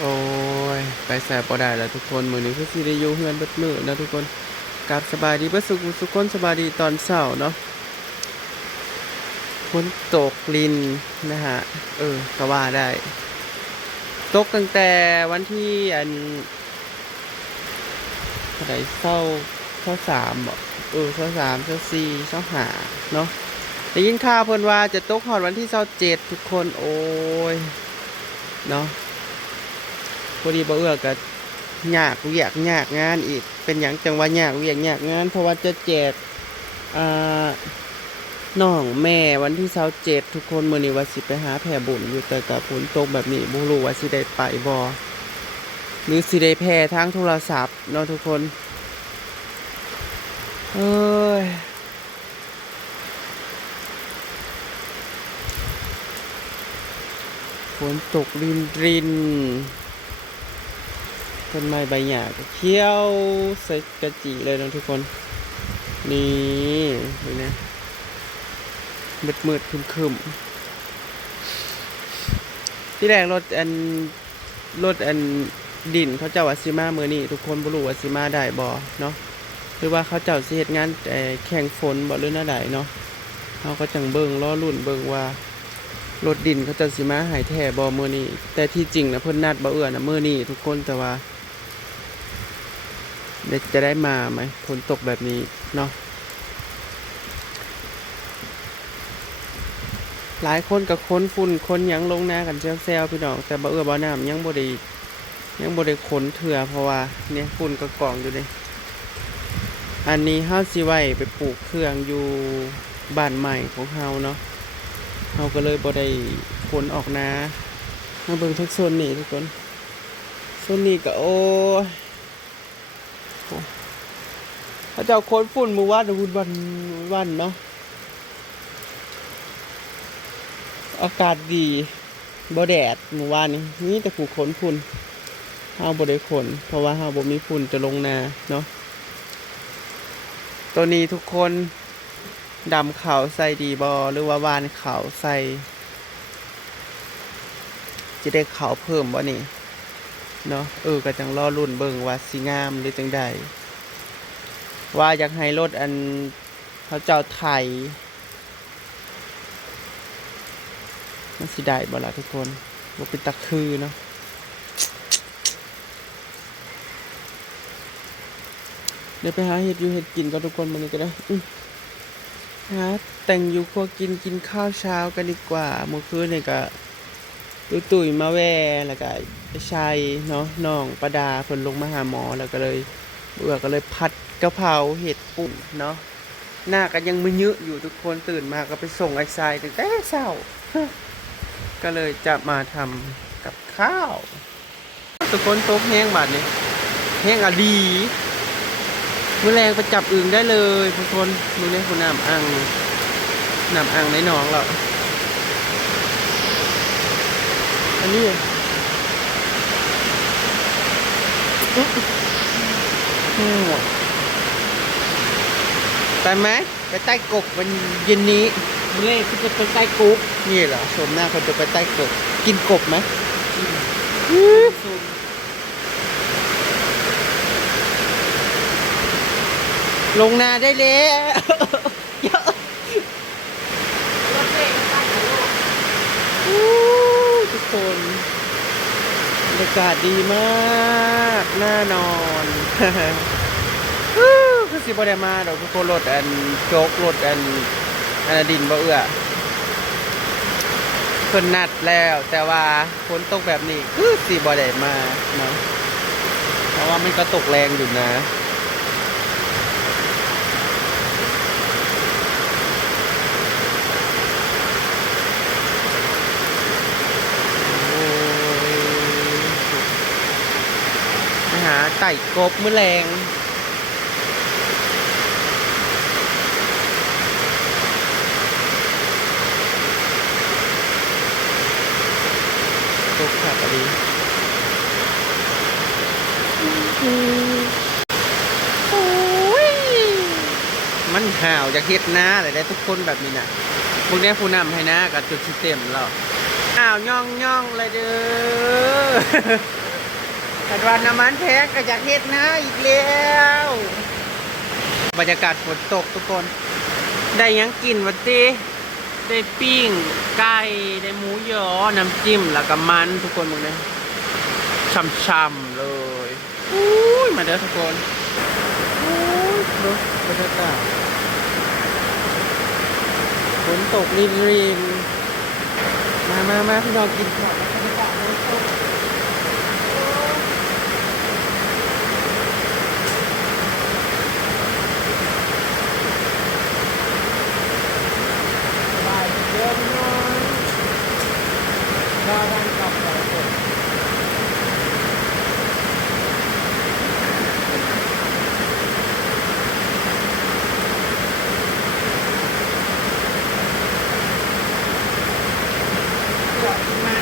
โอ้ยไปแสบบ่ได้แล้วทุกคนมื้อนี้คือสิได้อยู่เฮือนเบิดมื้อนะทุกคนกลับสบายดีเบิดสุขคนสบายดีตอนเช้าเนาะฝนตกลินนะฮะก็ว่าได้ตกตั้งแต่วันที่เท่าไหร่เช้าสามบ่เช้าสามเช้าสี่เช้าห้าเนาะได้ยินข่าวเพิ่นว่าจะตกฮอดวันที่27ทุกคนโอ้ยเนาะพอดีบ่เอื้อก็ ยากเวียกยากงานอีกเป็นอย่างจังว่ายากเวียกยากงานเพราะว่าจะแจกอ่าน้องแม่วันที่27ทุกคนมื้อนี้ว่าสิไปหาแผ่บุญอยู่แต่กับฝนตกแบบนี้บ่รู้ว่าสิได้ไปบ่หรือสิได้แผ่ทางโทรศัพท์เนาะทุกคนเอ้ยฝนตกรินต้นไม้ใบหญ้าก็เขียวใส่กระจิเลยเนาะทุกคนนี่ดูนะมืดครึมๆที่แรกรถดินเขาเจ้าว่าสิมามื้อนี้ทุกคนบ่รู้ว่าสิมาได้บ่เนาะหรือว่าเขาเจ้าสิเฮ็ดงานแข่งฝนบ่หรือแนวใดเนาะเฮาก็จังเบิ่งรอลุ้นเบิ่งว่ารถดินเขาเจ้าสิมาให้แท้บ่มื้อนี้แต่ที่จริงนะเพิ่นนัดบ่เอื้อนะมื้อนี้ทุกคนแต่ว่าเดี๋ยวจะได้มาไหมฝนตกแบบนี้เนาะหลายคนก็ค้นฝุ่นค้นหยังลงนากันแซวๆพี่น้องแต่บ่เอื้อบ่น้ำยังบ่ได้ขนเถื่อเพราะว่าเนี่ยฝุ่นก็กองอยู่เลยอันนี้เฮาสิไว้ไปปลูกเครื่องอยู่บ้านใหม่ของเฮาเนาะเฮาก็เลยบ่ได้ขนออกนามาเบิ่งทุกโซนนี่ทุกคนโซนนี้ก็โอ้ยเขาเจ้าขนฝุ่นมื้อวานวุ่นวันเนาะอากาศดีบ่แดดมื้อวานนี้มีแต่ผู้ขนฝุ่นเฮาบ่ได้ขนเพราะว่าเฮาบ่มีฝุ่นจะลงนาเนาะตัวนี้ทุกคนดำขาวใส่ดีบอหรือว่าวานขาวใส่จะได้ขาวเพิ่มบ่นี่เนาะก็จังรอรุ่นเบิ่งว่าสิงามหรือจังใดว่าอยากให้รถอันเขาเจ้าไทยมันสิได้บ่ล่ะทุกคนบ่เป็นตะคือเนาะเดี๋ยวไปหาเห็ดอยู่เห็ดกินก็ทุกคนมันนี้ก็ได้หาแต่งอยู่ครัวกินข้าวเช้ากันดีกว่าเมื่อคืนนี่ก็ตุยมาแว่แล้วก็ชัยเนาะน้องประดาเพิ่นลงมาหาหมอแล้วก็เลยเบื่อก็เลยผัดกะเพราเห็ดปุ่นเนาะหน้าก็ยังมึนเยอะอยู่ทุกคนตื่นมาก็ไปส่งไอ้ทรายตั้งแต่เช้าก็เลยจะมาทำกับข้าวทุกคนตกแห้งบาดนี้แห้งอะดีมื้อแรงไปจับอึ่งได้เลยทุกคนมื้อนี้คุณน้ำอ่างในหนองเราอันนี้ไปไหมไปใต้กกวันเย็นนี้เมื่อคือจะเป็นไส้กุ๊กนี่เหรอชมหน้าคนจะไปใต้กกกินกบไหมซุ่มลงนาได้แล้วเยอะทุกคนบรรยากาศดีมากน่านอนคือสิบ่ได้มาดอกทุกคนรถโจ๊กรถดินบ่เอื้อเพิ่นนัดแล้วแต่ว่าฝนตกแบบนี้คือสิบ่ได้มาเนาะเพราะว่ามันก็ตกแรงอยู่นะหาไต่กบมื้อแรงตกขาดพอดีมันห่าวจากเฮ็ดนาเลยได้ทุกคนแบบนี้น่ะพวกนี้ผู้นำให้นะกับจุดที่เต็มแล้วอ้าวย่องเลยเด้อ แต่วันน้ำมันแพงก็อยากเฮ็ดนะอีกแล้วบรรยากาศฝนตกทุกคน ได้หยังกินวะติได้ปิ้งไก่ได้หมูยอน้ำจิ้มแล้วก็มันทุกคนมึงเลยช่ำๆเลยอุ้ยมาเด้อทุกคนอุ้ยดูบรรยากาศฝนตกรินๆมาพี่น้องกินข้าวบรรยากาศฝนตกสบายเยอะพี่น้องรอวันกลับไปก่อน มา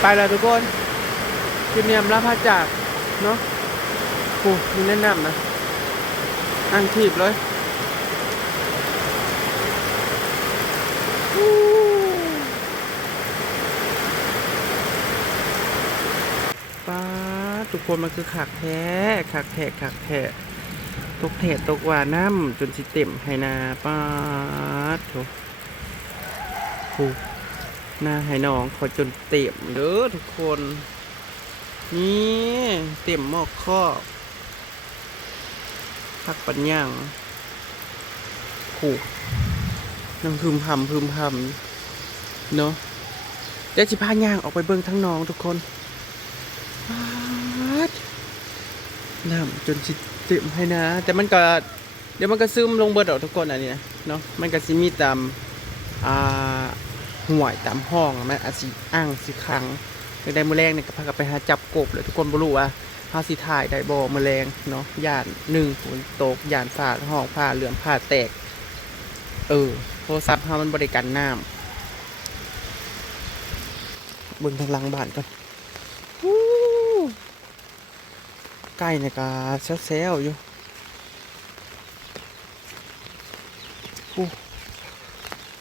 ไปแล้วทุกคนคือเนียมรับพาจากเนาะโอ้มีแนะนำนะนั่งทีบเลยป้าทุกคนมันคือขักแท้ขักแท้ขักแท้ตกแท้ตกว่าน้ำจนสิเต็มให้นาป้าโถโอ้หน้าให้น้องขอจนเต็มเด้อทุกคนนี่เต็มหมอกข้อพักปัญญังโอ้น้ำพึมพำพึมพำเนาะเดี๋ยวจะพาย่างออกไปเบิ่งทั้งน้องทุกคนป๊าดน้ำจนสิเต็มให้นะ แต่มันก็เดี๋ยวมันก็ซึมลงเบิดออกทุกคนอันนี้นะเนาะมันก็สิมีตามอ่าห่วยตามห้องมันอาจสิอ้างสิครั้งได้มื้อแรงเนี่ยก็พากันไปหาจับกบเลยทุกคนบ่รู้ว่าเฮาสิถ่ายได้บ่มื้อแรงเนาะย่าน1ฝนตกย่านฟ้าห้องผ้าเหลือมผ้าแตกโทรศัพท์เฮามันบ่ได้กันน้ำเบิ่งทางหลังบ้านก่อนใกล้เนี่ยก็แซวๆอยู่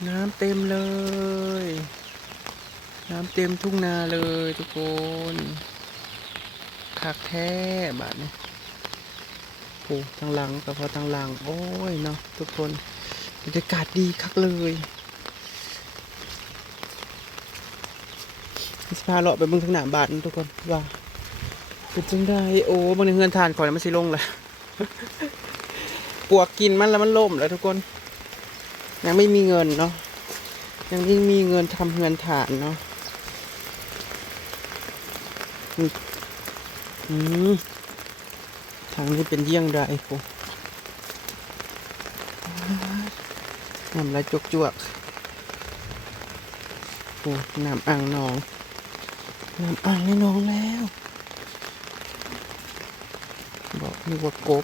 น้ำเต็มเลย น้ำเต็มทุ่งนาเลยทุกคนคักแท้บาดนี้ทางหลังก็พอทางหลังโอ้ยเนาะทุกคนบรรยากาศดีคักเลยสพาเลาะไปเบิ่งทางหน้าบ้านทุกคนว่าเป็นจังไดโอ้บางในเฮือนทานข่อยมันสิลงเลย ปวกกินมันแล้วมันล่มแล้วทุกคนยังไม่มีเงินเนาะยังไม่มีเงินทำเฮือนฐานเนาะทางนี้เป็นเยี่ยงใดโอ้น้ำไหลจวกๆโอ้น้ำอ่างน้องน้ำอ่างในน้องแล้วบอกนึกว่ากบ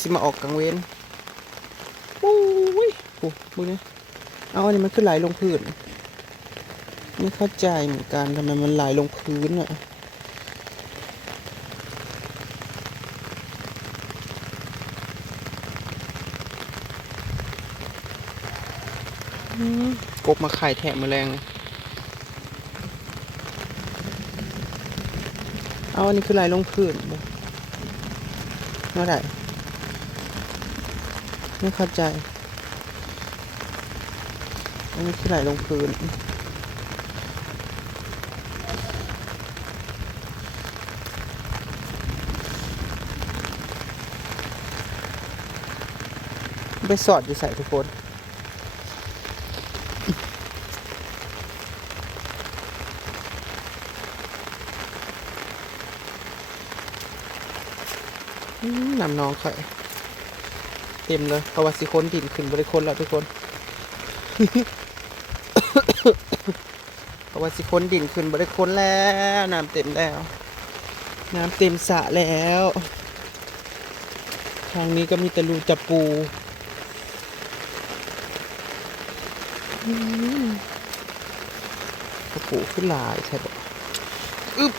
สิมาออกกลางเว้นโอ้ยมึงเนี่ยเอาอันนี้มันขึ้นไหลลงพื้นไม่เข้าใจเหมือนกันทำไมมันไหลลงพื้นอ่ะกบมาไข่แถะแมลงเอาอันนี้คือไหลลงพื้นเมื่อไหร่ไม่เข้าใจอันนี้คือไหลลงพื้นไปสอดอยู่ใส่ทุกคนน้ำน้องไข่เต็มเลยเพราะว่าสิคนดินขึ้นบริคนแล้วทุกคน เพราะว่าสิคนดินขึ้นบริคนแล้วน้ำเต็มแล้วน้ำเต็มสระแล้วทางนี้ก็มีแต่รูจับปูกระปูขึ้นลายใช่ปะอึ๊บ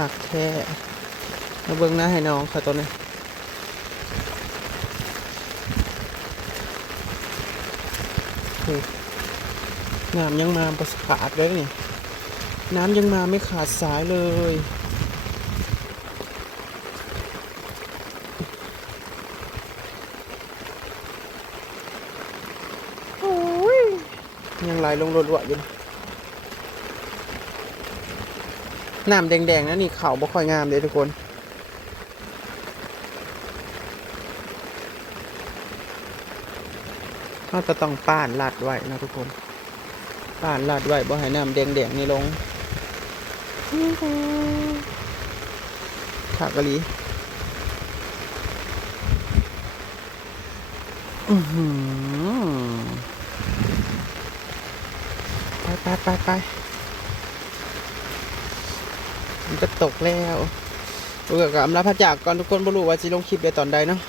คักแท้มาเบิ่งหน้าให้น้องค่ะตัวนี้น้ำยังมาประสาทเลยนี่น้ำยังมาไม่ขาดสายเลยโอ้ยยังไหลลงรัวๆอยู่น้ำแดงๆนะนี่เขาบ่ค่อยงามเลยทุกคนเราจะต้องป้านลาดไว้นะทุกคนป้านลาดไว้บ่ให้น้ำแดงๆนี่ลงขากะลีไป มันก็ตกแล้วดูกับอำลาพระจากก่อนทุกคนบ่รู้ว่าสิลงคลิปได้ตอนใดเนาะ